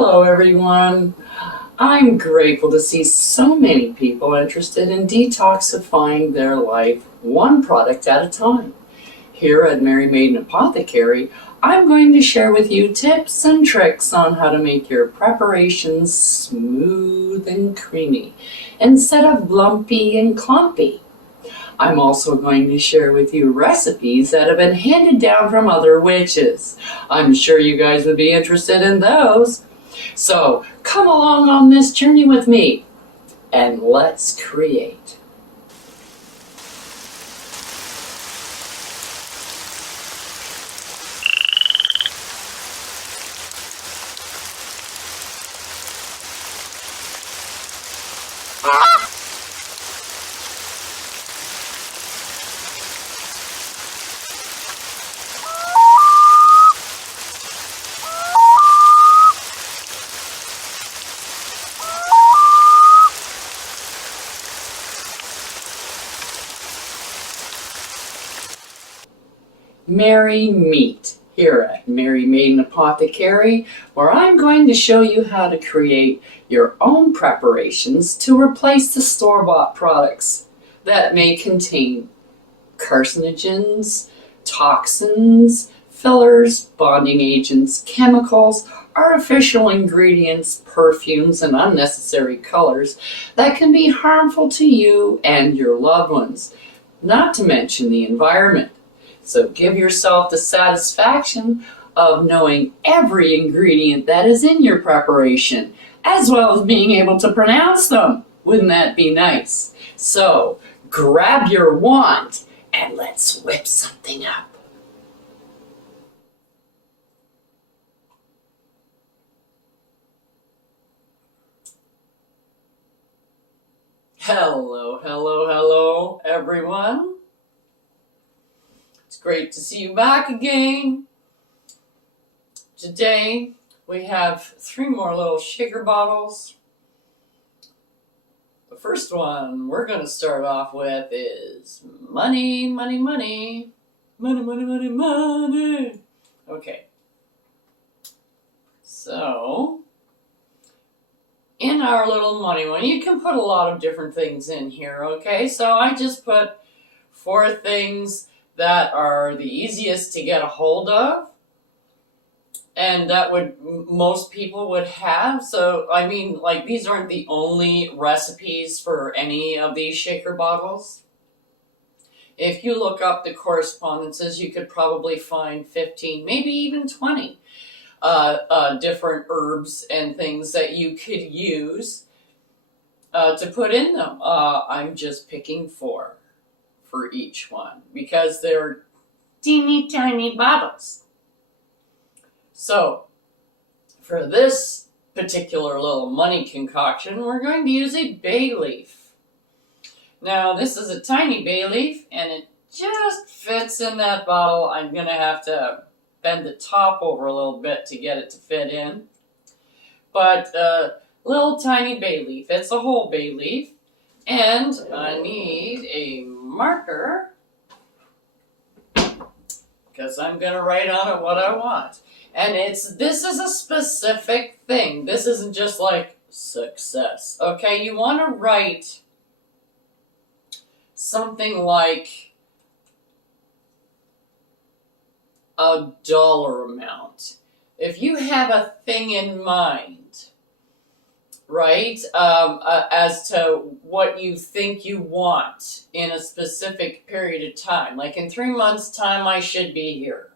Hello, everyone. I'm grateful to see so many people interested in detoxifying their life one product at a time. Here at Mary Maiden Apothecary, I'm going to share with you tips and tricks on how to make your preparations smooth and creamy instead of lumpy and clumpy. I'm also going to share with you recipes that have been handed down from other witches. I'm sure you guys would be interested in those. So come along on this journey with me and let's create. Merry Meet here at Mary Maiden Apothecary, where I'm going to show you how to create your own preparations to replace the store-bought products that may contain carcinogens, toxins, fillers, bonding agents, chemicals, artificial ingredients, perfumes, and unnecessary colors that can be harmful to you and your loved ones, not to mention the environment. So give yourself the satisfaction of knowing every ingredient that is in your preparation, as well as being able to pronounce them. Wouldn't that be nice? So grab your wand and let's whip something up. Hello, everyone. It's great to see you back again. Today, we have 3 more little shaker bottles. The first one we're going to start off with is money, money, money. Money, money, money, money. Okay. So, in our little money one, you can put a lot of different things in here, okay? So I just put 4 things that are the easiest to get a hold of and that most people would have. So I mean, like, these aren't the only recipes for any of these shaker bottles. If you look up the correspondences, you could probably find 15, maybe even 20 different herbs and things that you could use to put in them. I'm just picking 4 for each one because they're teeny tiny bottles. So for this particular little money concoction, we're going to use a bay leaf. Now this is a tiny bay leaf and it just fits in that bottle. I'm going to have to bend the top over a little bit to get it to fit in. But little tiny bay leaf. It's a whole bay leaf. And I need a marker because I'm going to write on it what I want. And this is a specific thing. This isn't just like success. Okay, you want to write something like a dollar amount. If you have a thing in mind, right, as to what you think you want in a specific period of time, like in 3 months' time, I should be here.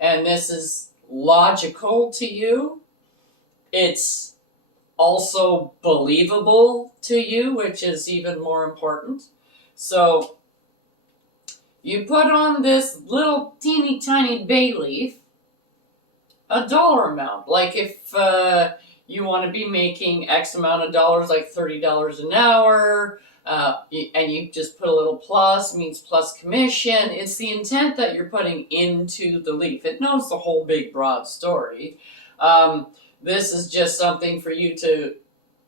And this is logical to you. It's also believable to you, which is even more important. So you put on this little teeny tiny bay leaf a dollar amount. Like if you want to be making X amount of dollars, like $30 an hour, and you just put a little plus, means plus commission. It's the intent that you're putting into the leaf. It knows the whole big broad story. This is just something for you to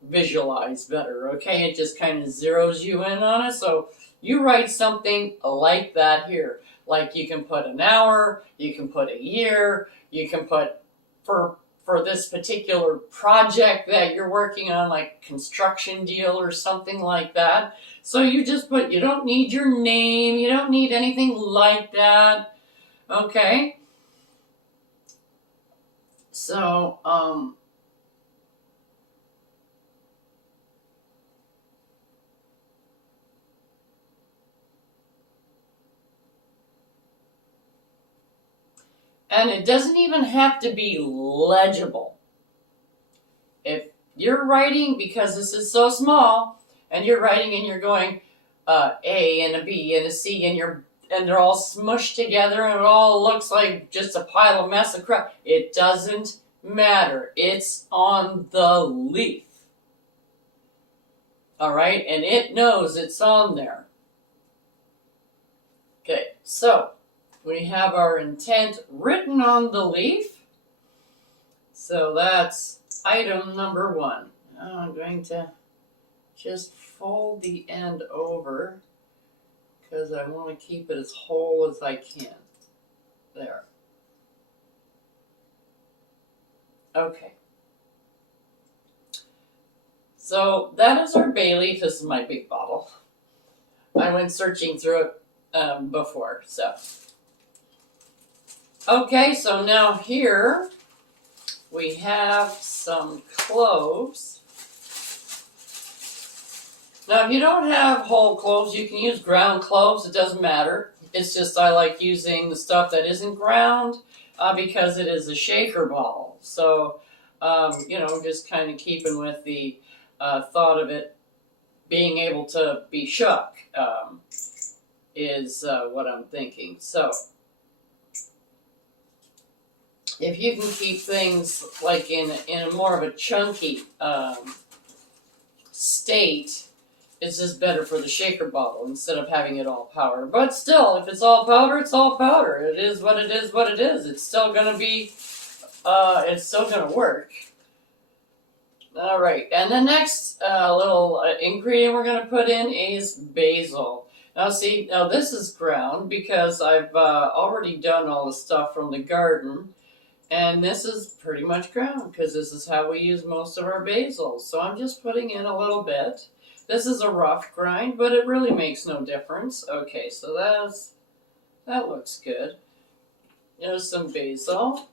visualize better, okay? It just kind of zeroes you in on it. So you write something like that here. Like you can put an hour, you can put a year, you can put for for this particular project that you're working on, like construction deal or something like that. So you just put, you don't need your name, you don't need anything like that. Okay. So, and it doesn't even have to be legible. If you're writing, because this is so small, and you're writing and you're going A and a B and a C, and they're all smushed together and it all looks like just a pile of mess of crap. It doesn't matter. It's on the leaf. All right, and it knows it's on there. Okay, so we have our intent written on the leaf. So that's item number 1. Now I'm going to just fold the end over because I want to keep it as whole as I can. There. Okay. So that is our bay leaf. This is my big bottle. I went searching through it before, so. Okay, so now here we have some cloves. Now, if you don't have whole cloves, you can use ground cloves. It doesn't matter. It's just I like using the stuff that isn't ground because it is a shaker bottle. So, just kind of keeping with the thought of it being able to be shook is what I'm thinking. So, if you can keep things like in a more of a chunky state, it's just better for the shaker bottle instead of having it all powder. But still, if it's all powder, it's all powder. It is what it is what it is. It's still going to be, it's still going to work. All right, and the next little ingredient we're going to put in is basil. Now see, this is ground because I've already done all the stuff from the garden. And this is pretty much ground because this is how we use most of our basil. So I'm just putting in a little bit. This is a rough grind, but it really makes no difference. Okay, so that looks good. There's some basil.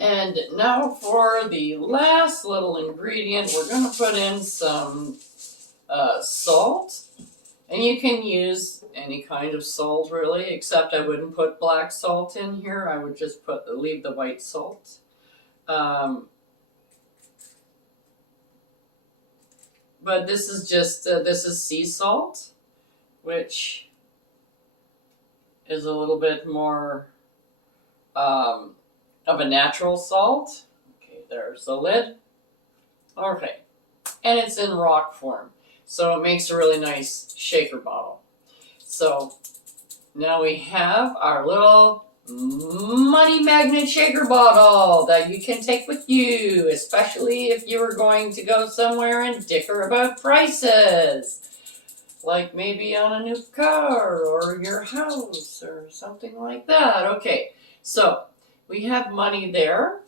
And now for the last little ingredient, we're going to put in some salt. And you can use any kind of salt really, except I wouldn't put black salt in here. I would just leave the white salt. But this is just, this is sea salt, which is a little bit more of a natural salt. Okay, there's the lid. Okay, and it's in rock form. So it makes a really nice shaker bottle. So now we have our little money magnet shaker bottle that you can take with you, especially if you were going to go somewhere and dicker about prices. Like maybe on a new car or your house or something like that. Okay, so we have money there.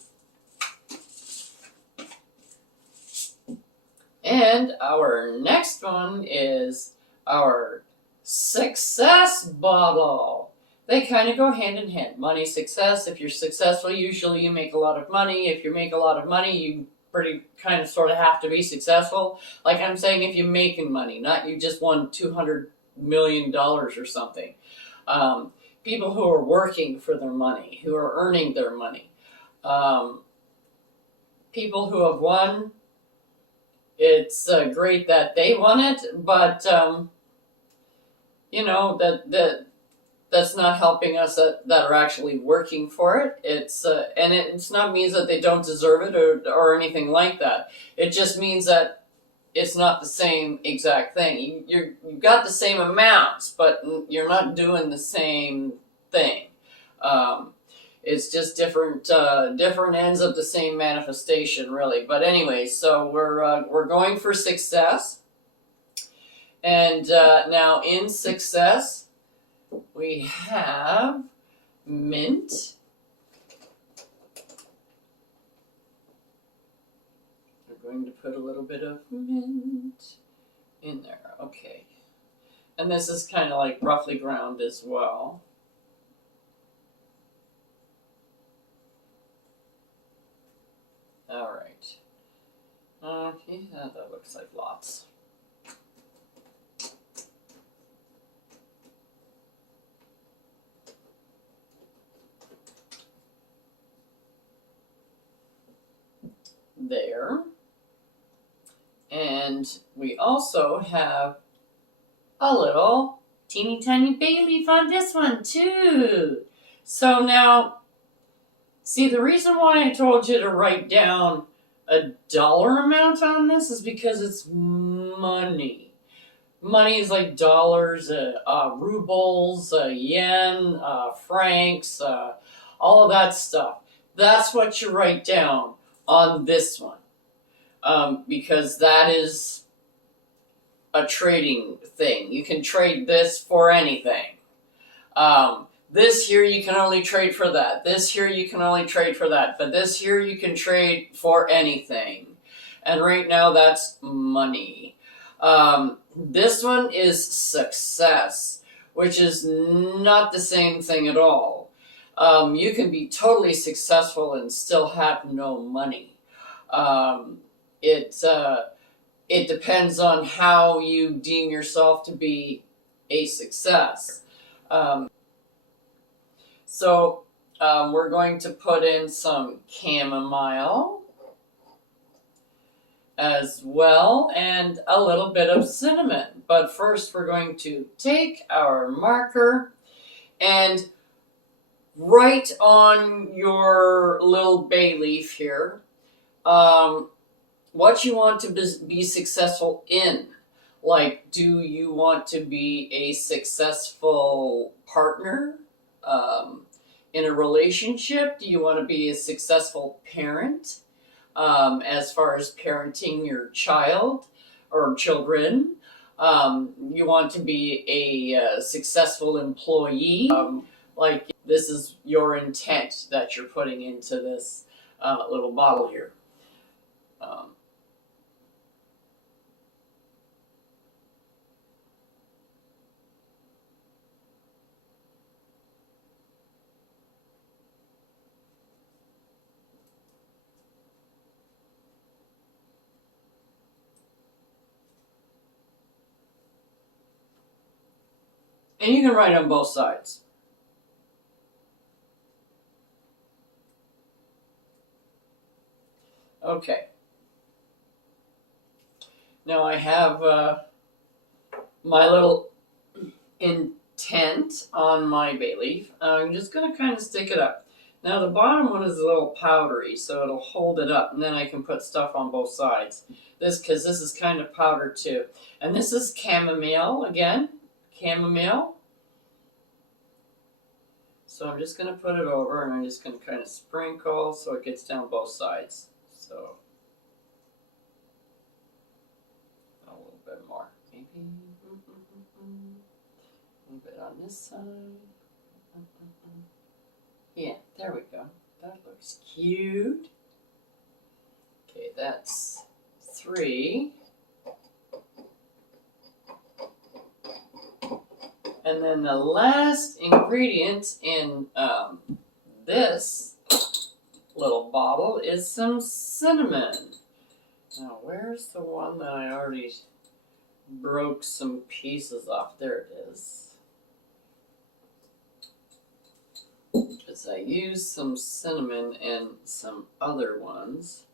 And our next one is our success bottle. They kind of go hand in hand. Money, success. If you're successful, usually you make a lot of money. If you make a lot of money, you pretty kind of sort of have to be successful. Like I'm saying, if you're making money, not you just won $200 million or something. People who are working for their money, who are earning their money. People who have won. It's great that they won it, but that's not helping us that are actually working for it. It's not means that they don't deserve it or anything like that. It just means that it's not the same exact thing. You've got the same amounts, but you're not doing the same thing. It's just different ends of the same manifestation, really. But anyway, so we're going for success, and now in success we have mint, going to put a little bit of mint in there. Okay. And this is kind of like roughly ground as well. All right. Okay, that looks like lots. There. And we also have a little teeny tiny bay leaf on this one too. So now, see, the reason why I told you to write down a dollar amount on this is because it's money. Money is like dollars, rubles, yen, francs, all of that stuff. That's what you write down on this one. Because that is a trading thing. You can trade this for anything. This here you can only trade for that. This here you can only trade for that. But this here you can trade for anything. And right now that's money. This one is success, which is not the same thing at all. You can be totally successful and still have no money. It depends on how you deem yourself to be a success. So we're going to put in some chamomile as well, and a little bit of cinnamon. But first we're going to take our marker and write on your little bay leaf here what you want to be successful in. Like, do you want to be a successful partner in a relationship? Do you want to be a successful parent? As far as parenting your child or children, you want to be a successful employee. Like, this is your intent that you're putting into this little bottle here. And you can write on both sides. Okay. Now I have my little intent on my bay leaf. I'm just going to kind of stick it up. Now the bottom one is a little powdery, so it'll hold it up, and then I can put stuff on both sides. Because this is kind of powdered too. And this is chamomile again. Chamomile. So I'm just going to put it over, and I'm just going to kind of sprinkle so it gets down both sides. So a little bit more, maybe a little bit on this side. Yeah, there we go. That looks cute. Okay, that's 3. And then the last ingredient in this little bottle is some cinnamon. Now, where's the one that I already broke some pieces off? There it is. Because I used some cinnamon and some other ones.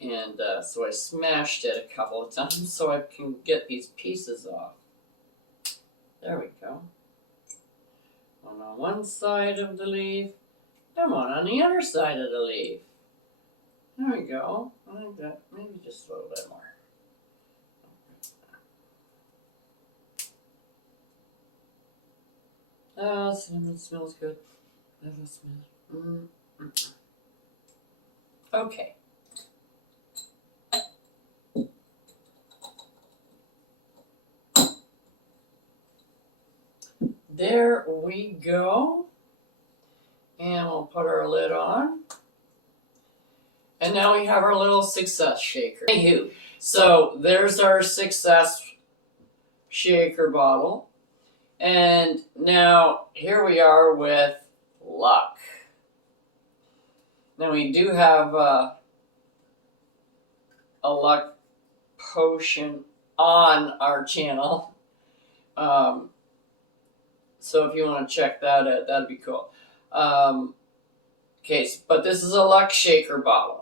And so I smashed it a couple of times so I can get these pieces off. There we go. One on one side of the leaf, and one on the other side of the leaf. There we go. I think that maybe just a little bit more. Oh, cinnamon smells good. That smells. Okay. There we go. And we'll put our lid on. And now we have our little success shaker. Anywho, so there's our success shaker bottle. And now here we are with luck. Now we do have a luck potion on our channel. So if you want to check that out, that'd be cool. Okay, but this is a luck shaker bottle.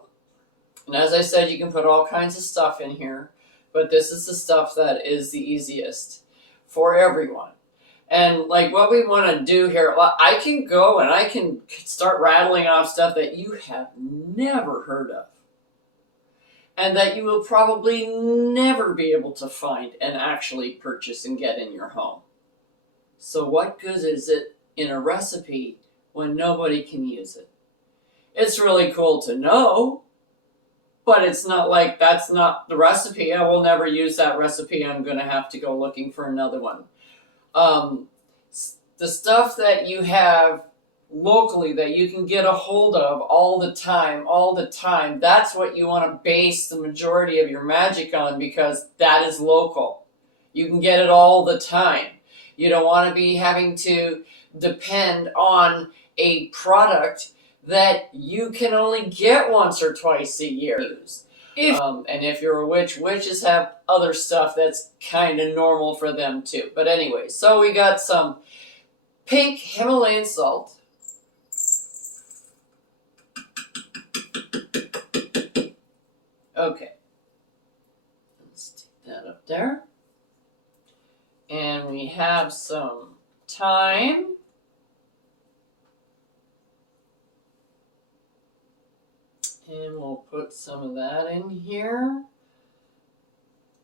And as I said, you can put all kinds of stuff in here, but this is the stuff that is the easiest for everyone. And like what we want to do here, I can go and I can start rattling off stuff that you have never heard of. And that you will probably never be able to find and actually purchase and get in your home. So what good is it in a recipe when nobody can use it? It's really cool to know, but it's not like that's not the recipe. I will never use that recipe. I'm going to have to go looking for another one. The stuff that you have locally that you can get a hold of all the time, that's what you want to base the majority of your magic on, because that is local. You can get it all the time. You don't want to be having to depend on a product that you can only get once or twice a year. And if you're a witch, witches have other stuff that's kind of normal for them too. But anyway, so we got some pink Himalayan salt. Okay. Let's take that up there. And we have some thyme. And we'll put some of that in here.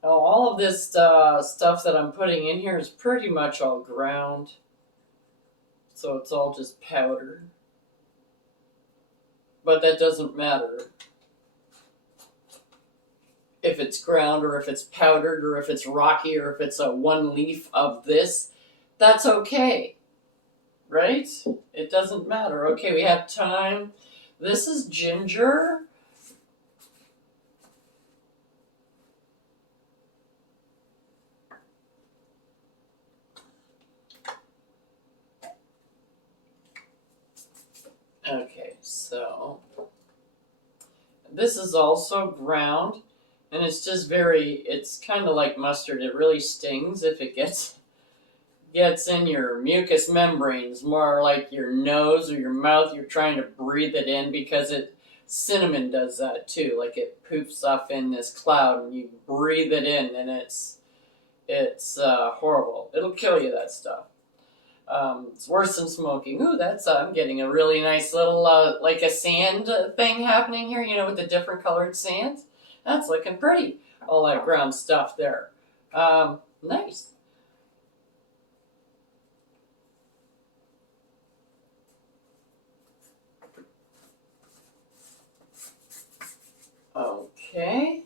Oh, all of this stuff that I'm putting in here is pretty much all ground. So it's all just powder. But that doesn't matter if it's ground or if it's powdered or if it's rocky or if it's a one leaf of this. That's okay. Right? It doesn't matter. Okay, we have thyme. This is ginger. Okay, so this is also ground, and it's just it's kind of like mustard. It really stings if it gets in your mucous membranes, more like your nose or your mouth. You're trying to breathe it in, because cinnamon does that too. Like it poofs up in this cloud and you breathe it in, and it's horrible. It'll kill you, that stuff. It's worse than smoking. Ooh, I'm getting a really nice little like a sand thing happening here, with the different colored sands. That's looking pretty. All that ground stuff there. Nice. Okay,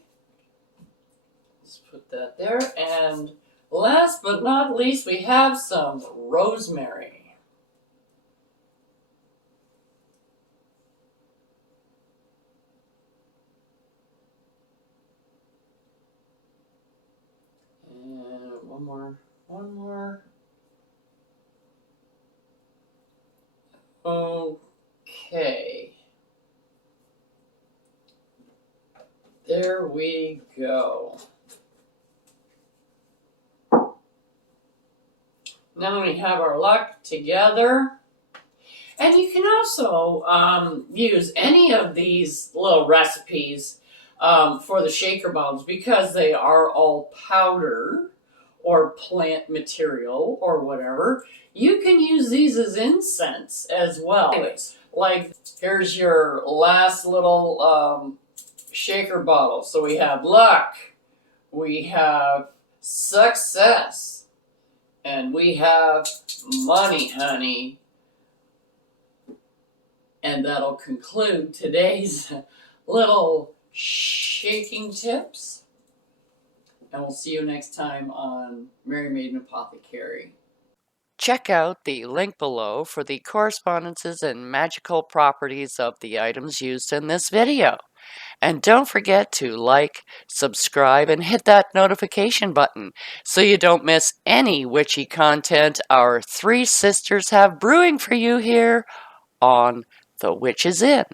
let's put that there. And last but not least, we have some rosemary. And one more. Okay. There we go. Now we have our luck together. And you can also use any of these little recipes for the shaker bombs, because they are all powder or plant material or whatever. You can use these as incense as well. Anyways, like here's your last little shaker bottle. So we have luck, we have success, and we have money, honey. And that'll conclude today's little shaking tips. And we'll see you next time on Merry Maiden Apothecary. Check out the link below for the correspondences and magical properties of the items used in this video. And don't forget to like, subscribe, and hit that notification button so you don't miss any witchy content our three sisters have brewing for you here on The Witches Inn.